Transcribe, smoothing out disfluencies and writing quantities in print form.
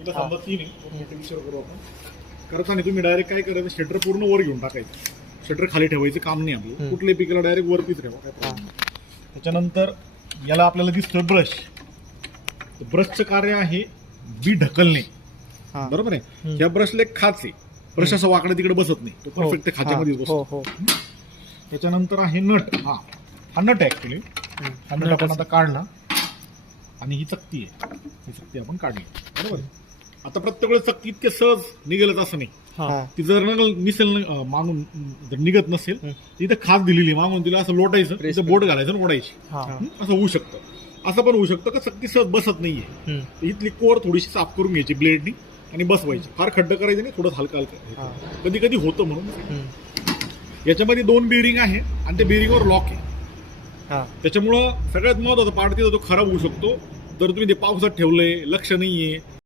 इथं समजा 3 आहे विचार करू आपण. करताना तुम्ही डायरेक्ट काय करायचं, शटर पूर्ण वर घेऊन टाकायचं. शटर खाली ठेवायचं काम नाही आपलं. कुठल्याही पिकाला डायरेक्ट वरतीच ठेवा काय प्रॉब्लेम नाही. त्याच्यानंतर याला आपल्याला दिसतं ब्रश. ब्रशचं कार्य आहे बी ढकलणे, बरोबर आहे. या ब्रशला एक खाच आहे. ब्रश असं वाकडं तिकडे बसत नाही, तो परफेक्ट त्या खाच्यामध्ये बसतो. त्याच्यानंतर आहे नट. हा नट आहे ऍक्च्युली. हा नट आपण आता काढला आणि ही चकती आहे, ही चकती आपण काढली, बरोबर. आता प्रत्येक वेळेस चकती इतके सहज निघेलच असं नाही. ती जर निसेल मागून जर निघत नसेल तिथे खास दिलेली मागून तिला असं लोटायचं, तिथं बोट घालायचं आणि ओढायची. असं होऊ शकतं. असं पण होऊ शकतं का चकती सहज बसत नाहीये, इथली कोर थोडीशी साफ करून घ्यायची ब्लेडनी आणि बसवायची. फार खड्ड करायचं नाही, थोडं हलका हलका. कधी कधी होतं म्हणून. याच्यामध्ये 2 बेरिंग आहे आणि त्या बेरिंगवर लॉक आहे. त्याच्यामुळं सगळ्यात महत्वाचा पार्ट तिथं तो खराब होऊ शकतो जर तुम्ही ते पावसात ठेवलंय, लक्ष नाहीये.